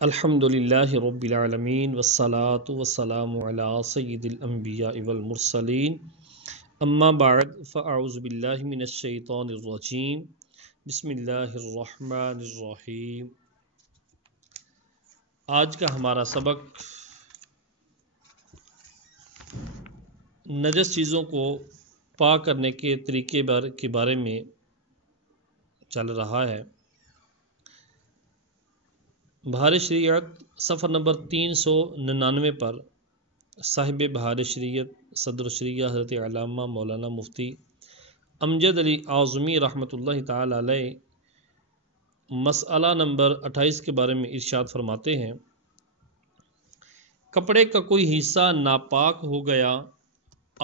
الحمدللہ رب العالمین والصلاة والسلام علی سید الانبیاء والمرسلین اما بعد فاعوذ باللہ من الشیطان الرجیم بسم اللہ الرحمن الرحیم۔ آج کا ہمارا سبق نجس چیزوں کو پاک کرنے کے طریقے کے بارے میں چل رہا ہے۔ بہار شریعت صفحہ نمبر 399 پر صاحب بہار شریعت صدر الشریعہ حضرت علامہ مولانا مفتی امجد علی اعظمی رحمۃ اللہ تعالی علیہ مسئلہ نمبر 28 کے بارے میں ارشاد فرماتے ہیں، کپڑے کا کوئی حصہ ناپاک ہو گیا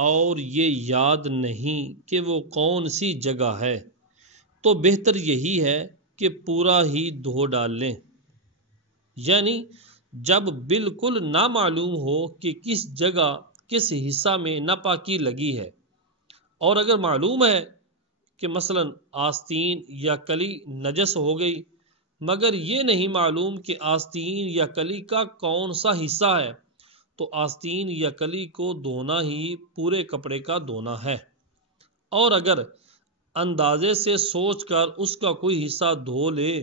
اور یہ یاد نہیں کہ وہ کون سی جگہ ہے تو بہتر یہی ہے کہ پورا ہی دھو ڈال لیں، یعنی جب بالکل نامعلوم ہو کہ کس جگہ کس حصہ میں ناپاکی لگی ہے، اور اگر معلوم ہے کہ مثلا آستین یا کلی نجس ہو گئی مگر یہ نہیں معلوم کہ آستین یا کلی کا کون سا حصہ ہے، تو آستین یا کلی کو دھونا ہی پورے کپڑے کا دھونا ہے، اور اگر اندازے سے سوچ کر اس کا کوئی حصہ دھو لے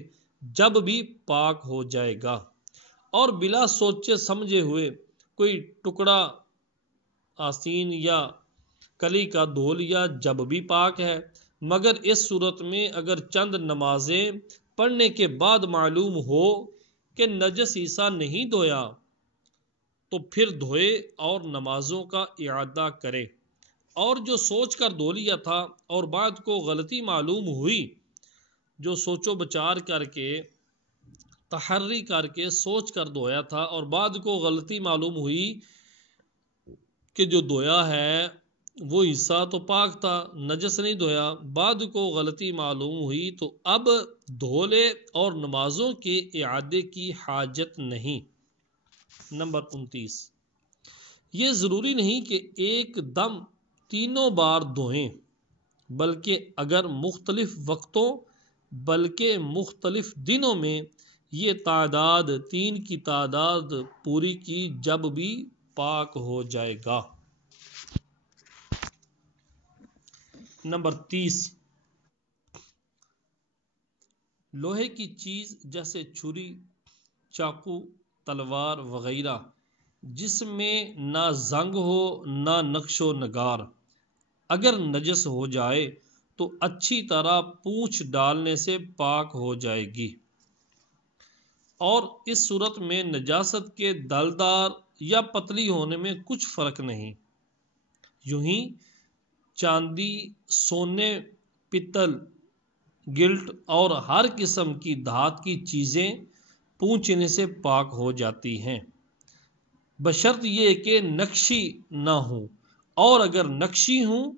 جب بھی پاک ہو جائے گا، اور بلا سوچے سمجھے ہوئے کوئی ٹکڑا آستین یا کلی کا دھو لیا جب بھی پاک ہے، مگر اس صورت میں اگر چند نمازیں پڑھنے کے بعد معلوم ہو کہ نجس حصہ نہیں دھویا تو پھر دھوئے اور نمازوں کا اعادہ کرے، اور جو سوچ کر دھو لیا تھا اور بعد کو غلطی معلوم ہوئی، جو سوچو بچار کر کے تحری کر کے سوچ کر دھویا تھا اور بعد کو غلطی معلوم ہوئی کہ جو دھویا ہے وہ حصہ تو پاک تھا، نجس نہیں دھویا، بعد کو غلطی معلوم ہوئی تو اب دھو لے اور نمازوں کے اعادے کی حاجت نہیں۔ نمبر 29، یہ ضروری نہیں کہ ایک دم تینوں بار دھوئیں، بلکہ اگر مختلف وقتوں بلکہ مختلف دنوں میں یہ تعداد 3 کی تعداد پوری کی جب بھی پاک ہو جائے گا۔ نمبر 30، لوہے کی چیز جیسے چھری، چاقو، تلوار وغیرہ جس میں نہ زنگ ہو نہ نقش و نگار، اگر نجس ہو جائے تو اچھی طرح پونچھ ڈالنے سے پاک ہو جائے گی، اور اس صورت میں نجاست کے دلدار یا پتلی ہونے میں کچھ فرق نہیں۔ یوں ہی چاندی، سونے، پتل، گلٹ اور ہر قسم کی دھات کی چیزیں پونچھنے سے پاک ہو جاتی ہیں، بشرط یہ کہ نقشی نہ ہوں، اور اگر نقشی ہوں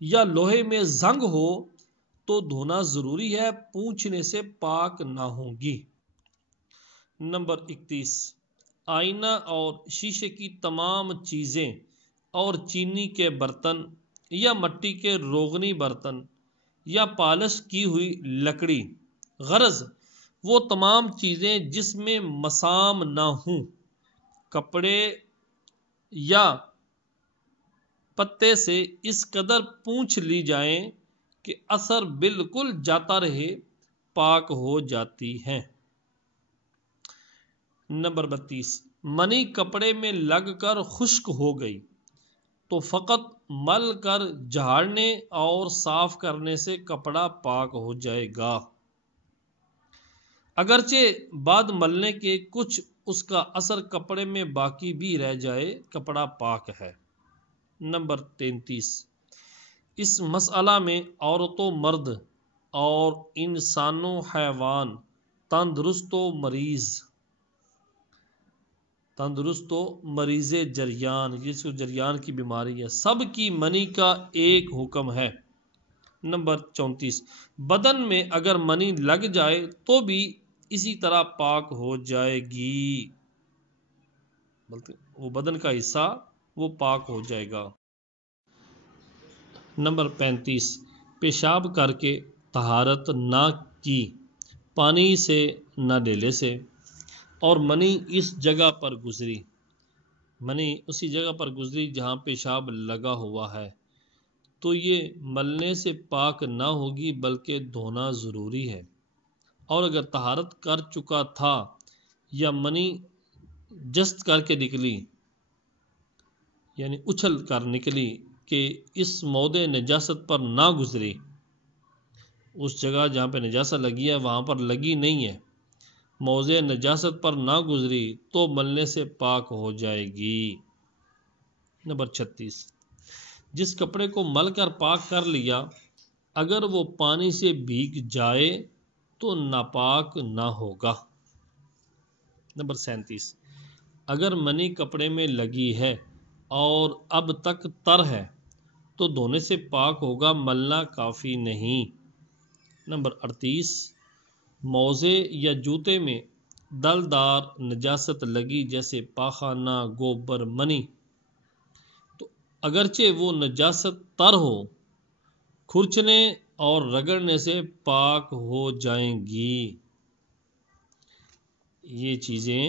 یا لوہے میں زنگ ہو تو دھونا ضروری ہے، پونچھنے سے پاک نہ ہوں گی۔ نمبر 31، آئینہ اور شیشے کی تمام چیزیں اور چینی کے برتن یا مٹی کے روغنی برتن یا پالش کی ہوئی لکڑی، غرض وہ تمام چیزیں جس میں مسام نہ ہوں، کپڑے یا پتے سے اس قدر پونچھ لی جائیں کہ اثر بالکل جاتا رہے، پاک ہو جاتی ہیں۔ نمبر 32، منی کپڑے میں لگ کر خشک ہو گئی تو فقط مل کر جھاڑنے اور صاف کرنے سے کپڑا پاک ہو جائے گا، اگرچہ بعد ملنے کے کچھ اس کا اثر کپڑے میں باقی بھی رہ جائے، کپڑا پاک ہے۔ نمبر 33، اس مسئلہ میں عورت و مرد اور انسان و حیوان، تندرست و مریض جریان، جس کو جریان کی بیماری ہے، سب کی منی کا ایک حکم ہے۔ نمبر 34، بدن میں اگر منی لگ جائے تو بھی اسی طرح پاک ہو جائے گی، وہ بدن کا حصہ وہ پاک ہو جائے گا۔ نمبر 35، پیشاب کر کے طہارت نہ کی، پانی سے نہ ڈیلے سے، اور منی اس جگہ پر گزری، منی اسی جگہ پر گزری جہاں پیشاب لگا ہوا ہے، تو یہ ملنے سے پاک نہ ہوگی بلکہ دھونا ضروری ہے۔ اور اگر طہارت کر چکا تھا یا منی جست کر کے نکلی، یعنی اچھل کر نکلی کہ اس موضع نجاست پر نہ گزری، اس جگہ جہاں پہ نجاست لگی ہے وہاں پر لگی نہیں ہے، موضع نجاست پر نہ گزری تو ملنے سے پاک ہو جائے گی۔ نمبر 36، جس کپڑے کو مل کر پاک کر لیا اگر وہ پانی سے بھیگ جائے تو ناپاک نہ ہوگا۔ نمبر 37، اگر منی کپڑے میں لگی ہے اور اب تک تر ہے تو دھونے سے پاک ہوگا، ملنا کافی نہیں۔ نمبر 38، موزے یا جوتے میں دلدار نجاست لگی جیسے پاخانہ، گوبر، منی، تو اگرچہ وہ نجاست تر ہو، کھرچنے اور رگڑنے سے پاک ہو جائیں گی، یہ چیزیں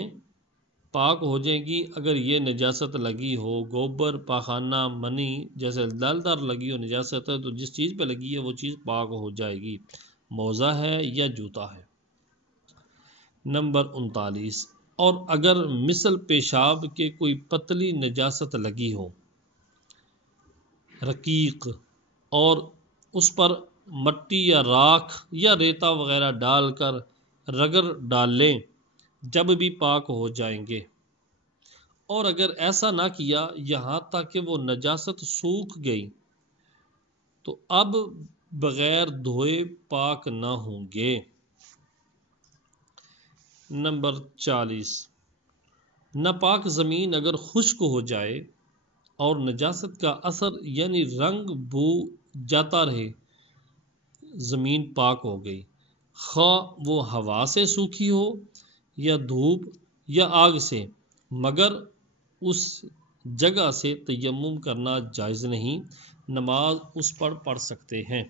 پاک ہو جائیں گی اگر یہ نجاست لگی ہو۔ گوبر، پاخانہ، منی جیسے دلدار لگی ہو نجاست ہے تو جس چیز پہ لگی ہے وہ چیز پاک ہو جائے گی، موزہ ہے یا جوتا ہے۔ نمبر 39، اور اگر مثل پیشاب کے کوئی پتلی نجاست لگی ہو، رقیق، اور اس پر مٹی یا راکھ یا ریتا وغیرہ ڈال کر رگڑ ڈال لیں، جب بھی پاک ہو جائیں گے۔ اور اگر ایسا نہ کیا یہاں تک کہ وہ نجاست سوکھ گئی تو اب بغیر دھوئے پاک نہ ہوں گے۔ نمبر 40، ناپاک زمین اگر خشک ہو جائے اور نجاست کا اثر یعنی رنگ بو جاتا رہے، زمین پاک ہو گئی، خواہ وہ ہوا سے سوکھی ہو یا دھوپ یا آگ سے، مگر اس جگہ سے تیمم کرنا جائز نہیں، نماز اس پر پڑھ سکتے ہیں۔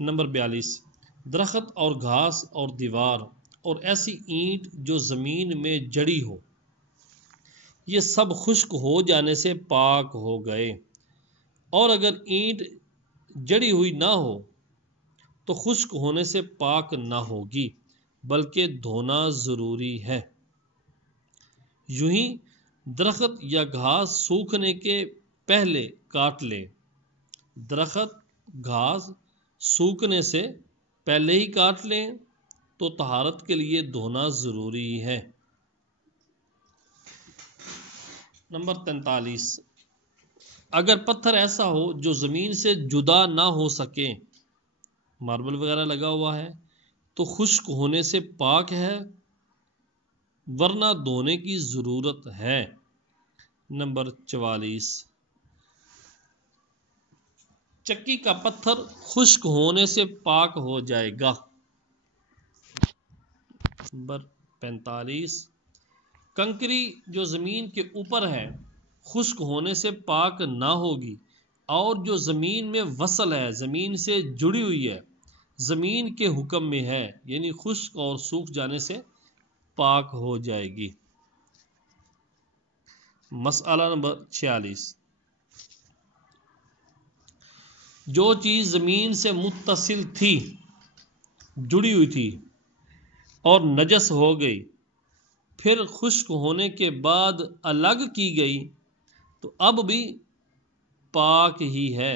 نمبر 42، درخت اور گھاس اور دیوار اور ایسی اینٹ جو زمین میں جڑی ہو، یہ سب خشک ہو جانے سے پاک ہو گئے، اور اگر اینٹ جڑی ہوئی نہ ہو تو خشک ہونے سے پاک نہ ہوگی بلکہ دھونا ضروری ہے۔ یوں ہی درخت یا گھاس سوکھنے کے پہلے کاٹ لے، درخت گھاس سوکھنے سے پہلے ہی کاٹ لیں تو طہارت کے لیے دھونا ضروری ہے۔ نمبر 43، اگر پتھر ایسا ہو جو زمین سے جدا نہ ہو سکے، ماربل وغیرہ لگا ہوا ہے، تو خشک ہونے سے پاک ہے ورنہ دھونے کی ضرورت ہے۔ نمبر 44، چکی کا پتھر خشک ہونے سے پاک ہو جائے گا۔ نمبر 45، کنکری جو زمین کے اوپر ہے خشک ہونے سے پاک نہ ہوگی، اور جو زمین میں وصل ہے، زمین سے جڑی ہوئی ہے، زمین کے حکم میں ہے، یعنی خشک اور سوکھ جانے سے پاک ہو جائے گی۔ مسئلہ نمبر 46، جو چیز زمین سے متصل تھی، جڑی ہوئی تھی اور نجس ہو گئی، پھر خشک ہونے کے بعد الگ کی گئی تو اب بھی پاک ہی ہے۔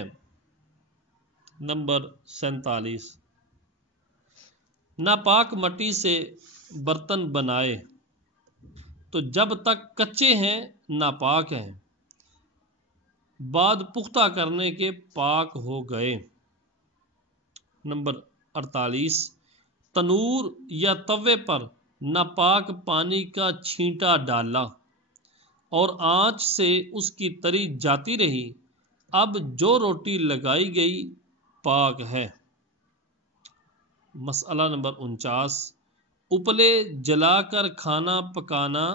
نمبر 47، ناپاک مٹی سے برتن بنائے تو جب تک کچے ہیں ناپاک ہیں، بعد پختہ کرنے کے پاک ہو گئے۔ نمبر 48، تنور یا توے پر ناپاک پانی کا چھینٹا ڈالا اور آنچ سے اس کی تری جاتی رہی، اب جو روٹی لگائی گئی پاک ہے۔ مسئلہ نمبر 49، اپلے جلا کر کھانا پکانا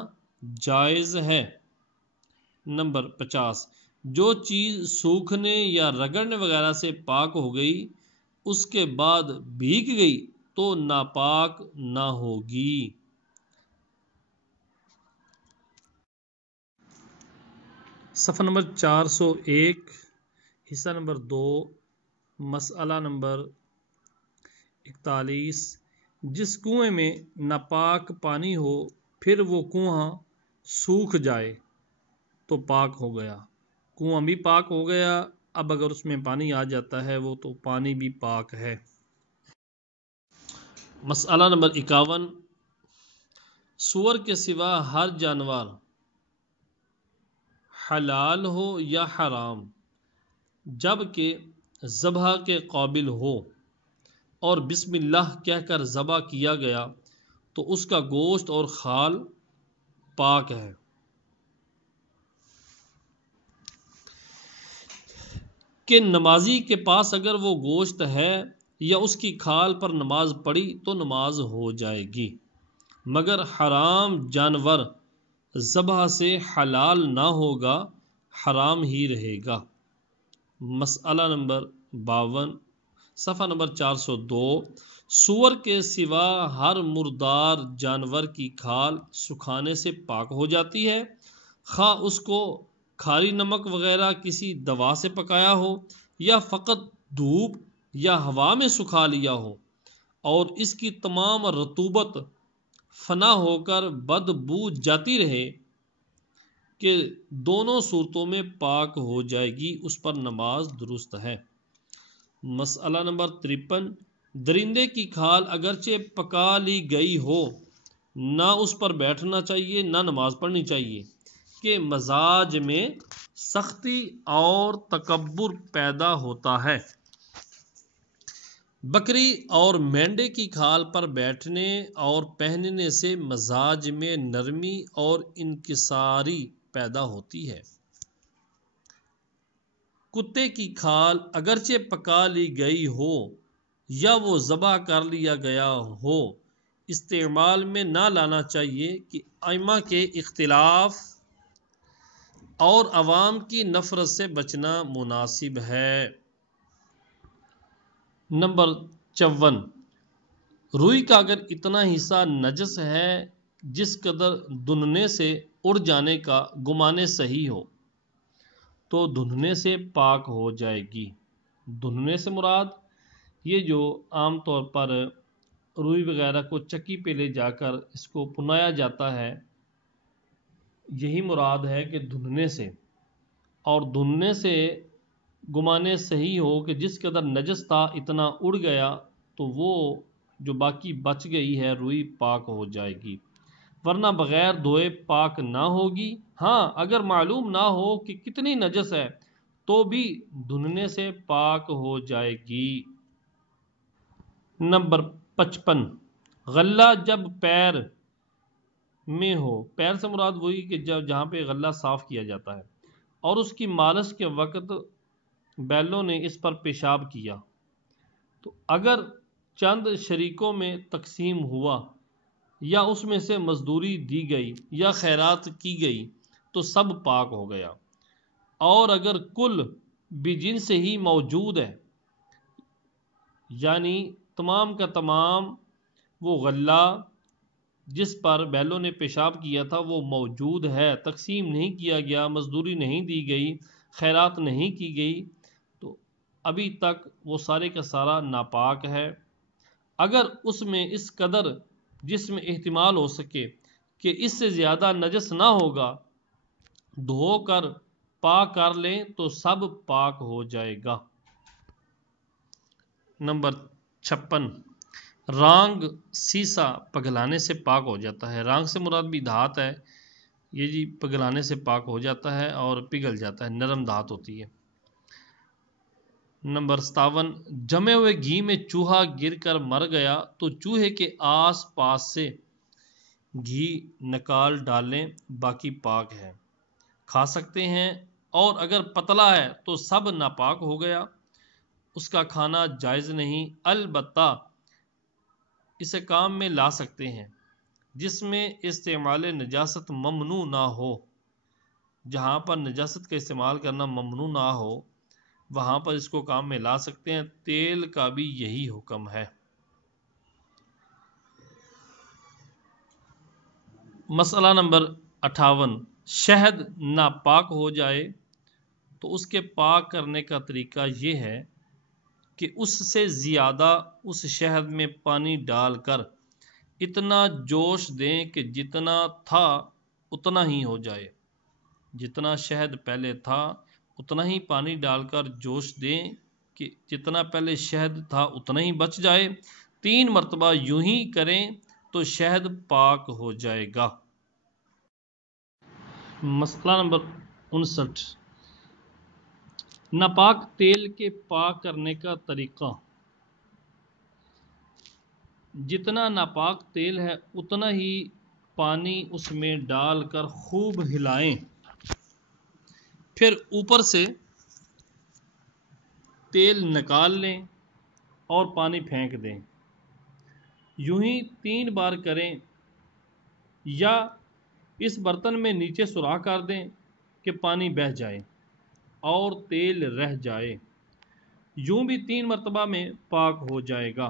جائز ہے۔ نمبر 50، جو چیز سوکھنے یا رگڑنے وغیرہ سے پاک ہو گئی اس کے بعد بھیگ گئی تو ناپاک نہ ہوگی۔ صفحہ نمبر 401 حصہ نمبر 2 مسئلہ نمبر 41 جس کنویں میں ناپاک پانی ہو پھر وہ کنواں سوکھ جائے تو پاک ہو گیا۔ کنواں بھی پاک ہو گیا، اب اگر اس میں پانی آ جاتا ہے وہ تو پانی بھی پاک ہے۔ مسئلہ نمبر 51 سور کے سوا ہر جانور حلال ہو یا حرام جب کہ ذبح کے قابل ہو اور بسم اللہ کہہ کر ذبح کیا گیا تو اس کا گوشت اور خال پاک ہے۔ کہ نمازی کے پاس اگر وہ گوشت ہے یا اس کی کھال پر نماز پڑھی تو نماز ہو جائے گی، مگر حرام جانور ذبح سے حلال نہ ہوگا، حرام ہی رہے گا۔ مسئلہ نمبر 52 صفحہ نمبر 402 سور کے سوا ہر مردار جانور کی کھال سکھانے سے پاک ہو جاتی ہے، خواہ اس کو کھاری نمک وغیرہ کسی دوا سے پکایا ہو یا فقط دھوپ یا ہوا میں سکھا لیا ہو، اور اس کی تمام رطوبت فنا ہو کر بدبو جاتی رہے، کہ دونوں صورتوں میں پاک ہو جائے گی، اس پر نماز درست ہے۔ مسئلہ نمبر 53 درندے کی کھال اگرچہ پکا لی گئی ہو نہ اس پر بیٹھنا چاہیے نہ نماز پڑھنی چاہیے، کہ مزاج میں سختی اور تکبر پیدا ہوتا ہے۔ بکری اور مینڈے کی کھال پر بیٹھنے اور پہننے سے مزاج میں نرمی اور انکساری پیدا ہوتی ہے۔ کتے کی کھال اگرچہ پکا لی گئی ہو یا وہ ذبح کر لیا گیا ہو استعمال میں نہ لانا چاہیے، کہ ائمہ کے اختلاف اور عوام کی نفرت سے بچنا مناسب ہے۔ نمبر 54 روئی کا اگر اتنا حصہ نجس ہے جس قدر دھننے سے اڑ جانے کا گمانے صحیح ہو تو دھننے سے پاک ہو جائے گی۔ دھننے سے مراد یہ جو عام طور پر روئی وغیرہ کو چکی پہ لے جا کر اس کو پنایا جاتا ہے، یہی مراد ہے کہ دھننے سے، اور دھننے سے گمانے صحیح ہو کہ جس قدر نجس تھا اتنا اڑ گیا تو وہ جو باقی بچ گئی ہے روئی پاک ہو جائے گی، ورنہ بغیر دھوئے پاک نہ ہوگی۔ ہاں اگر معلوم نہ ہو کہ کتنی نجس ہے تو بھی دھننے سے پاک ہو جائے گی۔ نمبر 55 غلہ جب پیر میں ہو، پیر سے مراد وہی کہ جہاں پہ غلہ صاف کیا جاتا ہے، اور اس کی مالش کے وقت بیلوں نے اس پر پیشاب کیا، تو اگر چند شریکوں میں تقسیم ہوا یا اس میں سے مزدوری دی گئی یا خیرات کی گئی تو سب پاک ہو گیا، اور اگر کل بجن سے ہی موجود ہے، یعنی تمام کا تمام وہ غلہ جس پر بیلوں نے پیشاب کیا تھا وہ موجود ہے، تقسیم نہیں کیا گیا، مزدوری نہیں دی گئی، خیرات نہیں کی گئی، تو ابھی تک وہ سارے کا سارا ناپاک ہے۔ اگر اس میں اس قدر جس میں احتمال ہو سکے کہ اس سے زیادہ نجس نہ ہوگا دھو کر پاک کر لیں تو سب پاک ہو جائے گا۔ نمبر 56 رانگ سیسا پگھلانے سے پاک ہو جاتا ہے۔ رانگ سے مراد بھی دھات ہے، یہ جی پگھلانے سے پاک ہو جاتا ہے اور پگھل جاتا ہے، نرم دھات ہوتی ہے۔ نمبر 57 جمے ہوئے گھی میں چوہا گر کر مر گیا تو چوہے کے آس پاس سے گھی نکال ڈالیں، باقی پاک ہے، کھا سکتے ہیں، اور اگر پتلا ہے تو سب ناپاک ہو گیا، اس کا کھانا جائز نہیں، البتہ اسے کام میں لا سکتے ہیں جس میں استعمال نجاست ممنوع نہ ہو۔ جہاں پر نجاست کا استعمال کرنا ممنوع نہ ہو وہاں پر اس کو کام میں لا سکتے ہیں۔ تیل کا بھی یہی حکم ہے۔ مسئلہ نمبر 58 شہد ناپاک ہو جائے تو اس کے پاک کرنے کا طریقہ یہ ہے کہ اس سے زیادہ اس شہد میں پانی ڈال کر اتنا جوش دیں کہ جتنا تھا اتنا ہی ہو جائے، جتنا شہد پہلے تھا اتنا ہی پانی ڈال کر جوش دیں کہ جتنا پہلے شہد تھا اتنا ہی بچ جائے، 3 مرتبہ یوں ہی کریں تو شہد پاک ہو جائے گا۔ مسئلہ نمبر 59، ناپاک تیل کے پاک کرنے کا طریقہ۔ جتنا ناپاک تیل ہے اتنا ہی پانی اس میں ڈال کر خوب ہلائیں، پھر اوپر سے تیل نکال لیں اور پانی پھینک دیں، یوں ہی 3 بار کریں، یا اس برتن میں نیچے سوراخ کر دیں کہ پانی بہہ جائے اور تیل رہ جائے، یوں بھی 3 مرتبہ میں پاک ہو جائے گا۔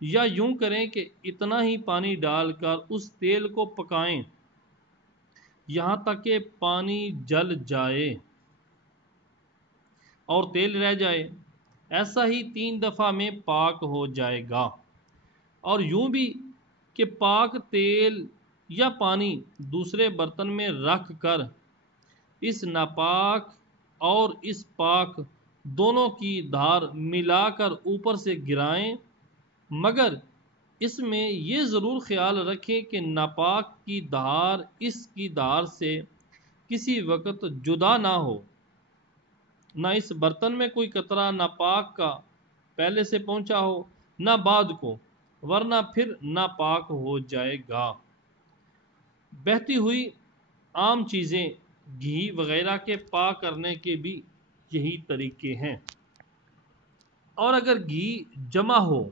یا یوں کریں کہ اتنا ہی پانی ڈال کر اس تیل کو پکائیں یہاں تک کہ پانی جل جائے اور تیل رہ جائے، ایسا ہی 3 دفعہ میں پاک ہو جائے گا۔ اور یوں بھی کہ پاک تیل یا پانی دوسرے برتن میں رکھ کر اس ناپاک اور اس پاک دونوں کی دھار ملا کر اوپر سے گرائیں، مگر اس میں یہ ضرور خیال رکھیں کہ ناپاک کی دھار اس کی دھار سے کسی وقت جدا نہ ہو، نہ اس برتن میں کوئی قطرہ ناپاک کا پہلے سے پہنچا ہو نہ بعد کو، ورنہ پھر ناپاک ہو جائے گا۔ بہتی ہوئی عام چیزیں گھی وغیرہ کے پاک کرنے کے بھی یہی طریقے ہیں، اور اگر گھی جمع ہو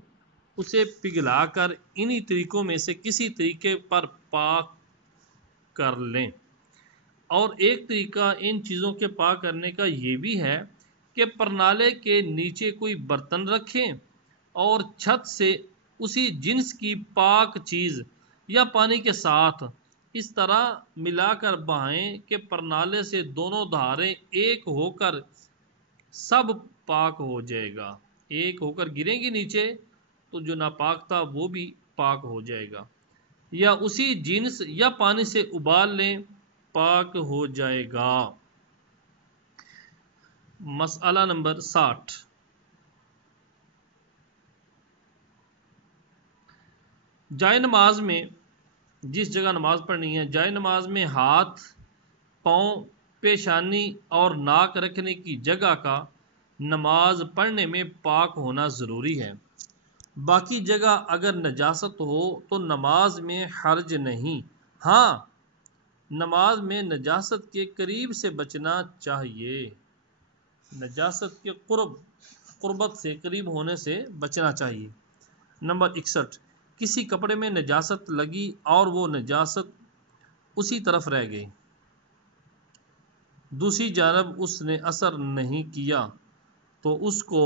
اسے پگھلا کر انہی طریقوں میں سے کسی طریقے پر پاک کر لیں۔ اور ایک طریقہ ان چیزوں کے پاک کرنے کا یہ بھی ہے کہ پرنالے کے نیچے کوئی برتن رکھیں اور چھت سے اسی جنس کی پاک چیز یا پانی کے ساتھ اس طرح ملا کر بہائیں کہ پرنالے سے دونوں دھاریں ایک ہو کر سب پاک ہو جائے گا، ایک ہو کر گریں گی نیچے تو جو ناپاک تھا وہ بھی پاک ہو جائے گا، یا اسی جنس یا پانی سے ابال لیں، پاک ہو جائے گا۔ مسئلہ نمبر 60، جائے نماز میں جس جگہ نماز پڑھنی ہے، جائے نماز میں ہاتھ، پاؤں، پیشانی اور ناک رکھنے کی جگہ کا نماز پڑھنے میں پاک ہونا ضروری ہے۔ باقی جگہ اگر نجاست ہو تو نماز میں حرج نہیں، ہاں نماز میں نجاست کے قریب سے بچنا چاہیے، نجاست کے قربت سے قریب ہونے سے بچنا چاہیے۔ نمبر 61، کسی کپڑے میں نجاست لگی اور وہ نجاست اسی طرف رہ گئی، دوسری جانب اس نے اثر نہیں کیا تو اس کو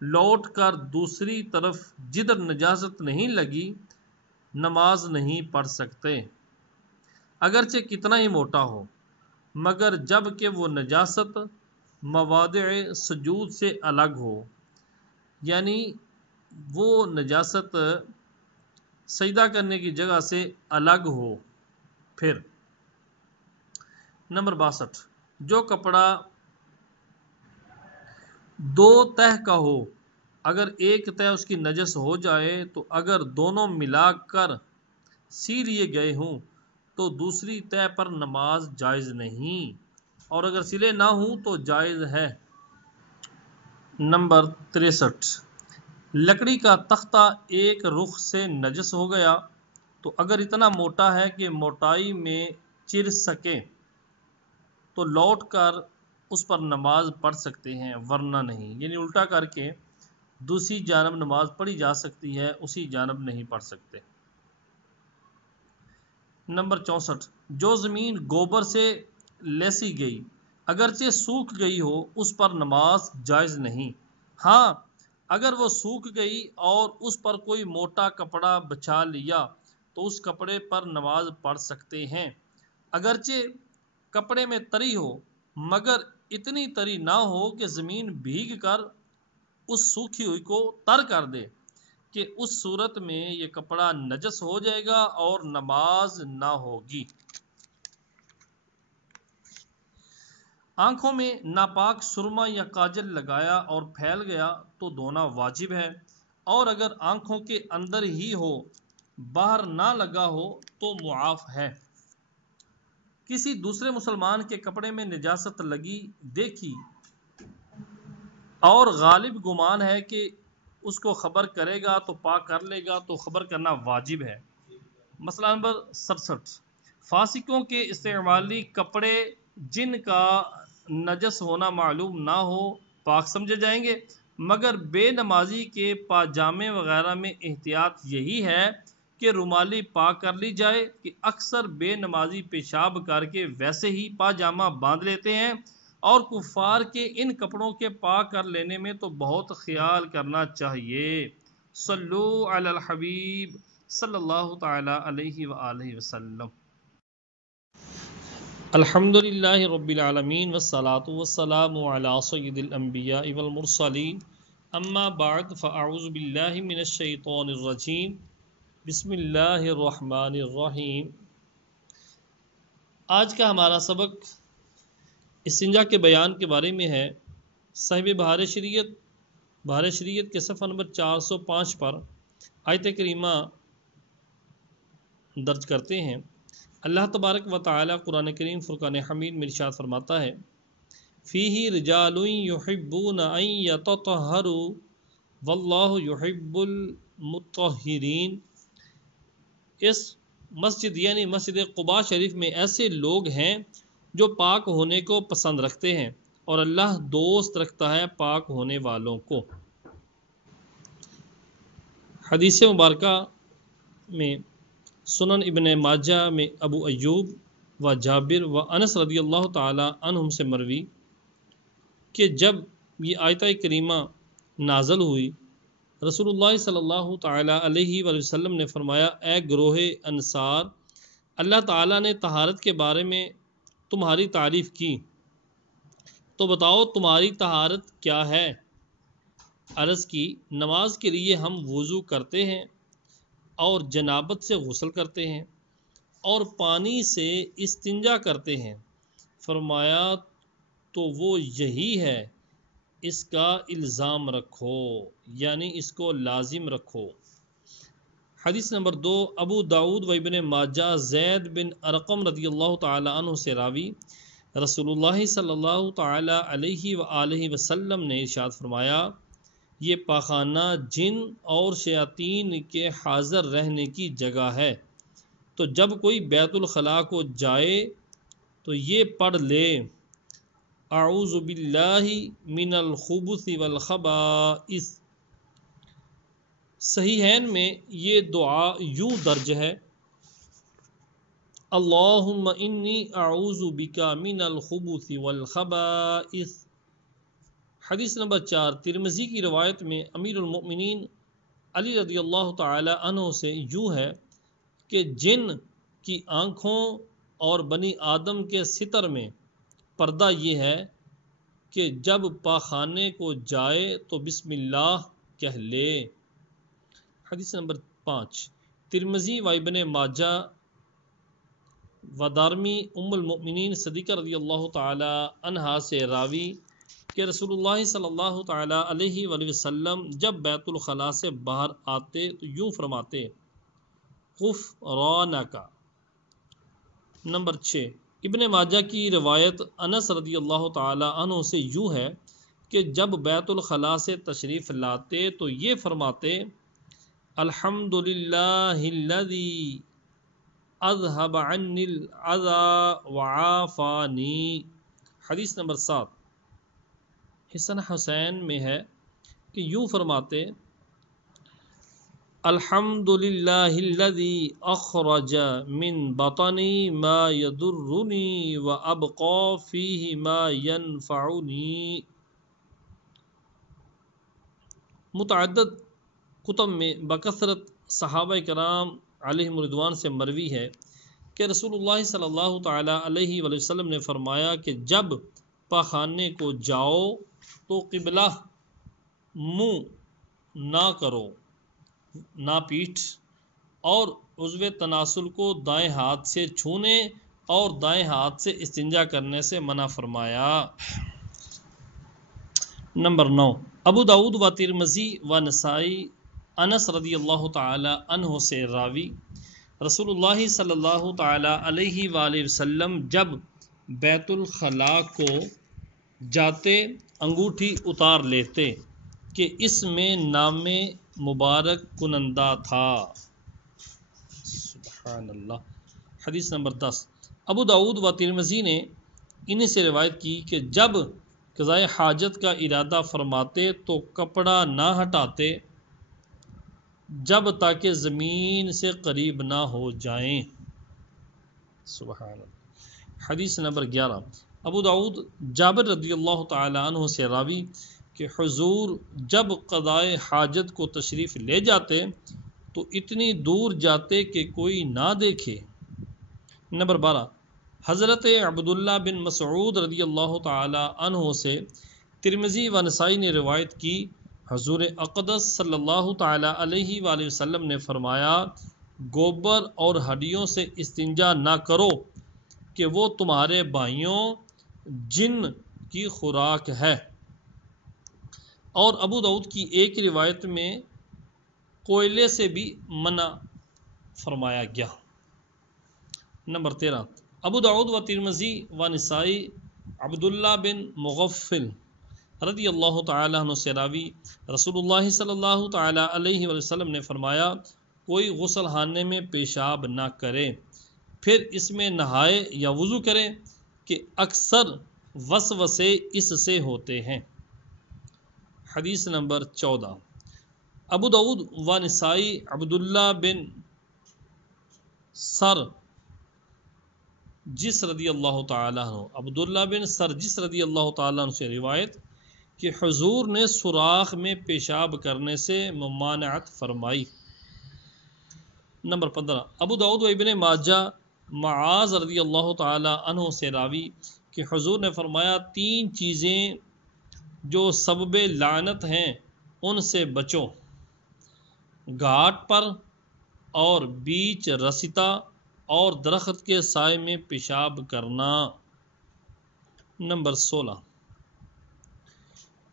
لوٹ کر دوسری طرف جدھر نجاست نہیں لگی نماز نہیں پڑھ سکتے، اگرچہ کتنا ہی موٹا ہو، مگر جب کہ وہ نجاست مواضع سجود سے الگ ہو، یعنی وہ نجاست سجدہ کرنے کی جگہ سے الگ ہو۔ پھر نمبر 62، جو کپڑا 2 تہہ کا ہو، اگر ایک تہہ اس کی نجس ہو جائے تو اگر دونوں ملا کر سی لیے گئے ہوں تو دوسری تہہ پر نماز جائز نہیں، اور اگر سلے نہ ہوں تو جائز ہے۔ نمبر 63، لکڑی کا تختہ ایک رخ سے نجس ہو گیا تو اگر اتنا موٹا ہے کہ موٹائی میں چر سکے تو لوٹ کر اس پر نماز پڑھ سکتے ہیں، ورنہ نہیں، یعنی الٹا کر کے دوسری جانب نماز پڑھی جا سکتی ہے، اسی جانب نہیں پڑھ سکتے۔ نمبر 64، جو زمین گوبر سے لیسی گئی اگرچہ سوکھ گئی ہو اس پر نماز جائز نہیں، ہاں اگر وہ سوکھ گئی اور اس پر کوئی موٹا کپڑا بچھا لیا تو اس کپڑے پر نماز پڑھ سکتے ہیں، اگرچہ کپڑے میں تری ہو مگر اتنی تری نہ ہو کہ زمین بھیگ کر اس سوکھی ہوئی کو تر کر دے، کہ اس صورت میں یہ کپڑا نجس ہو جائے گا اور نماز نہ ہوگی۔ آنکھوں میں ناپاک سرما یا کاجل لگایا اور پھیل گیا تو دھونا واجب ہے، اور اگر آنکھوں کے اندر ہی ہو باہر نہ لگا ہو تو معاف ہے۔ کسی دوسرے مسلمان کے کپڑے میں نجاست لگی دیکھی اور غالب گمان ہے کہ اس کو خبر کرے گا تو پاک کر لے گا تو خبر کرنا واجب ہے۔ مسئلہ نمبر 67، فاسقوں کے استعمالی کپڑے جن کا نجس ہونا معلوم نہ ہو پاک سمجھے جائیں گے، مگر بے نمازی کے پاجامے وغیرہ میں احتیاط یہی ہے کہ رومالی پاک کر لی جائے، کہ اکثر بے نمازی پیشاب کر کے ویسے ہی پاجامہ باندھ لیتے ہیں، اور کفار کے ان کپڑوں کے پاک کر لینے میں تو بہت خیال کرنا چاہیے۔ صلو علی الحبیب صلی اللہ تعالی علیہ وآلہ وسلم۔ الحمد للہ رب العالمین والصلاة والسلام علی سید الانبیاء والمرسلین، اما بعد فاعوذ باللہ من الشیطان الرجیم، بسم اللہ الرحمن الرحیم۔ آج کا ہمارا سبق استنجا کے بیان کے بارے میں ہے۔ صاحب بہار شریعت کے صفحہ نمبر 405 پر آیت کریمہ درج کرتے ہیں۔ اللہ تبارک و تعالی قرآن کریم فرقان حمید میں ارشاد فرماتا ہے، فیہ رجال یحبون ان یتطہروا واللہ یحب المطہرین۔ اس مسجد یعنی مسجد قباء شریف میں ایسے لوگ ہیں جو پاک ہونے کو پسند رکھتے ہیں، اور اللہ دوست رکھتا ہے پاک ہونے والوں کو۔ حدیث مبارکہ میں سنن ابن ماجہ میں ابو ایوب و جابر و انس رضی اللہ تعالی عنہم سے مروی کہ جب یہ آیت کریمہ نازل ہوئی، رسول اللہ صلی اللہ تعالی علیہ وآلہ وسلم نے فرمایا، اے گروہ انصار، اللہ تعالیٰ نے طہارت کے بارے میں تمہاری تعریف کی، تو بتاؤ تمہاری طہارت کیا ہے؟ عرض کی، نماز کے لیے ہم وضو کرتے ہیں اور جنابت سے غسل کرتے ہیں اور پانی سے استنجا کرتے ہیں۔ فرمایا تو وہ یہی ہے، اس کا الزام رکھو، یعنی اس کو لازم رکھو۔ حدیث نمبر 2، ابو داؤد و ابن ماجہ زید بن ارقم رضی اللہ تعالی عنہ سے راوی، رسول اللہ صلی اللہ تعالی علیہ وآلہ وسلم نے ارشاد فرمایا، یہ پاخانہ جن اور شیاطین کے حاضر رہنے کی جگہ ہے، تو جب کوئی بیت الخلاء کو جائے تو یہ پڑھ لے، اعوذ باللہ من الخبث والخبائث۔ صحیحین میں یہ دعا یوں درج ہے، اللہم انی اعوذ بک من الخبث والخبائث۔ حدیث نمبر 4، ترمذی کی روایت میں امیر المؤمنین علی رضی اللہ تعالی عنہ سے یوں ہے کہ جن کی آنکھوں اور بنی آدم کے ستر میں پردہ یہ ہے کہ جب پاخانے کو جائے تو بسم اللہ کہہ لے۔ حدیث نمبر 5، ترمذی و ابن ماجہ و دارمی ام المؤمنین صدیقہ رضی اللہ تعالی عنہا سے راوی کہ رسول اللہ صلی اللہ تعالی علیہ وآلہ وسلم جب بیت الخلاء سے باہر آتے تو یوں فرماتے، غفرانک۔ نمبر 6، ابن ماجہ کی روایت انس رضی اللہ تعالی عنہ سے یوں ہے کہ جب بیت الخلاء سے تشریف لاتے تو یہ فرماتے، الحمد للہ الذی اذهب عنی العذی وعافانی۔ حدیث نمبر 7، حسن حسین میں ہے کہ یوں فرماتے، الحمد للہ الذی اخرج من بطنی ما یضرنی وابقى فیہ ما ینفعنی۔ متعدد کتب میں بکثرت صحابہ کرام علیہم رضوان سے مروی ہے کہ رسول اللہ صلی اللہ تعالی علیہ وآلہ وسلم نے فرمایا کہ جب پاخانے کو جاؤ تو قبلہ منہ نہ کرو نہ پیٹھ، اور عضو تناسل کو دائیں ہاتھ سے چھونے اور دائیں ہاتھ سے استنجا کرنے سے منع فرمایا۔ نمبر 9، ابو داؤد و ترمذی و نسائی انس رضی اللہ تعالی عنہ سے راوی، رسول اللہ صلی اللہ تعالی علیہ وآلہ وسلم جب بیت الخلاء کو جاتے انگوٹھی اتار لیتے کہ اس میں نام مبارک کنندہ تھا۔ سبحان اللہ۔ حدیث نمبر 10، ابو داؤد و ترمذی نے انہی سے روایت کی کہ جب قضائے حاجت کا ارادہ فرماتے تو کپڑا نہ ہٹاتے جب تاکہ زمین سے قریب نہ ہو جائیں۔ سبحان اللہ۔ حدیث نمبر 11، ابو داؤد جابر رضی اللہ تعالی عنہ سے راوی کہ حضور جب قضائے حاجت کو تشریف لے جاتے تو اتنی دور جاتے کہ کوئی نہ دیکھے۔ نمبر 12، حضرت عبداللہ بن مسعود رضی اللہ تعالی عنہ سے ترمذی و نسائی نے روایت کی، حضور اقدس صلی اللہ تعالی علیہ وآلہ وسلم نے فرمایا، گوبر اور ہڈیوں سے استنجا نہ کرو کہ وہ تمہارے بھائیوں جن کی خوراک ہے۔ اور ابو داؤد کی ایک روایت میں کوئلے سے بھی منع فرمایا گیا۔ نمبر 13، ابو داؤد و ترمذی و نسائی عبداللہ بن مغفل رضی اللہ تعالی عنہ سے راوی، رسول اللہ صلی اللہ تعالی علیہ وآلہ وسلم نے فرمایا، کوئی غسل خانے میں پیشاب نہ کرے پھر اس میں نہائے یا وضو کرے کہ اکثر وسوسے اس سے ہوتے ہیں۔ حدیث نمبر 14، ابو داؤد و نسائی عبداللہ بن سرجس رضی اللہ تعالیٰ عنہ، عبداللہ بن سرجس رضی اللہ تعالیٰ عنہ سے روایت کہ حضور نے سوراخ میں پیشاب کرنے سے ممانعت فرمائی۔ نمبر 15، ابو داؤد و ابن ماجہ معاذ رضی اللہ تعالی عنہ سے راوی کہ حضور نے فرمایا، 3 چیزیں جو سبب لعنت ہیں ان سے بچو، گھاٹ پر اور بیچ رسیتا اور درخت کے سائے میں پیشاب کرنا۔ نمبر 16،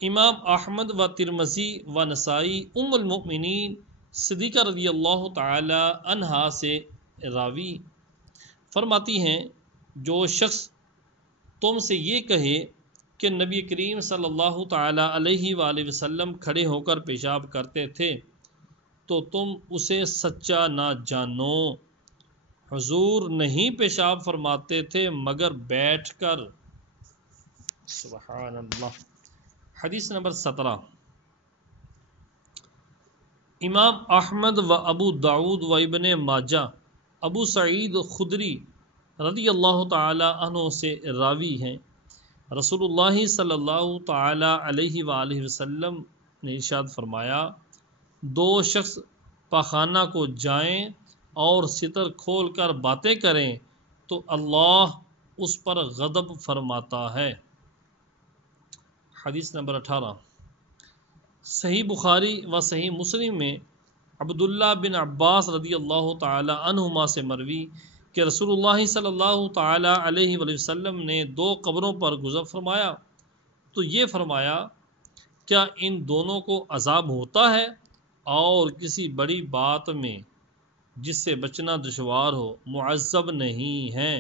امام احمد و ترمذی و نسائی ام المؤمنین صدیقہ رضی اللہ تعالی عنہا سے راوی فرماتی ہیں، جو شخص تم سے یہ کہے کہ نبی کریم صلی اللہ تعالی علیہ وآلہ وسلم کھڑے ہو کر پیشاب کرتے تھے تو تم اسے سچا نہ جانو، حضور نہیں پیشاب فرماتے تھے مگر بیٹھ کر۔ سبحان اللہ۔ حدیث نمبر 17، امام احمد و ابو داؤد و ابن ماجہ ابو سعید خدری رضی اللہ تعالی عنہ سے راوی ہیں، رسول اللہ صلی اللہ تعالی علیہ وآلہ وسلم نے ارشاد فرمایا، 2 شخص پاخانہ کو جائیں اور ستر کھول کر باتیں کریں تو اللہ اس پر غضب فرماتا ہے۔ حدیث نمبر 18، صحیح بخاری و صحیح مسلم میں عبداللہ بن عباس رضی اللہ تعالی عنہما سے مروی کہ رسول اللہ صلی اللہ تعالی علیہ وآلہ وسلم نے 2 قبروں پر گزر فرمایا تو یہ فرمایا، کیا ان دونوں کو عذاب ہوتا ہے اور کسی بڑی بات میں جس سے بچنا دشوار ہو معذب نہیں ہے؟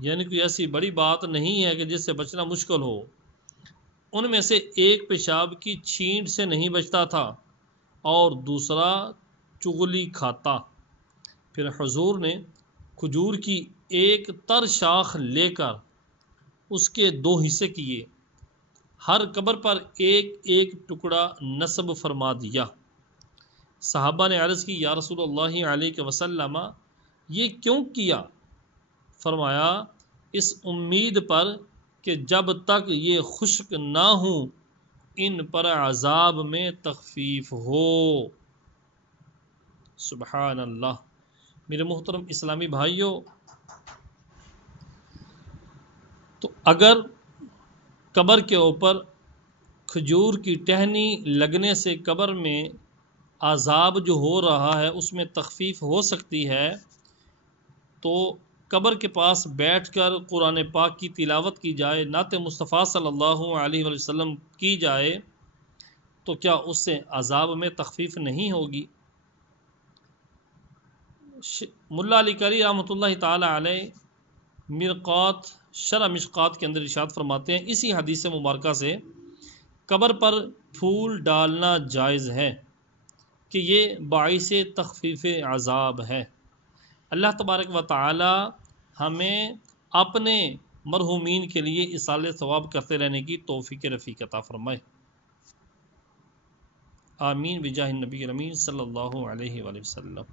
یعنی کوئی ایسی بڑی بات نہیں ہے کہ جس سے بچنا مشکل ہو۔ ان میں سے ایک پیشاب کی چھینٹ سے نہیں بچتا تھا اور دوسرا چغلی کھاتا۔ پھر حضور نے کھجور کی ایک تر شاخ لے کر اس کے 2 حصے کیے، ہر قبر پر ایک ایک ٹکڑا نصب فرما دیا۔ صحابہ نے عرض کی، یا رسول اللہ علیہ وسلم، یہ کیوں کیا؟ فرمایا، اس امید پر کہ جب تک یہ خشک نہ ہوں ان پر عذاب میں تخفیف ہو۔ سبحان اللہ۔ میرے محترم اسلامی بھائیوں، تو اگر قبر کے اوپر کھجور کی ٹہنی لگنے سے قبر میں عذاب جو ہو رہا ہے اس میں تخفیف ہو سکتی ہے، تو قبر کے پاس بیٹھ کر قرآن پاک کی تلاوت کی جائے، نعت مصطفیٰ صلی اللہ علیہ وسلم کی جائے، تو کیا اس سے عذاب میں تخفیف نہیں ہوگی؟ ملا علی قاری رحمۃ اللہ تعالی علیہ مرقات شرح مشقات کے اندر ارشاد فرماتے ہیں اسی حدیث مبارکہ سے قبر پر پھول ڈالنا جائز ہے کہ یہ باعث تخفیف عذاب ہے۔ اللہ تبارک و تعالی ہمیں اپنے مرحومین کے لیے ایصال ثواب کرتے رہنے کی توفیق رفیق عطا فرمائے، آمین بجاہ النبی الامین صلی اللہ علیہ وآلہ وسلم۔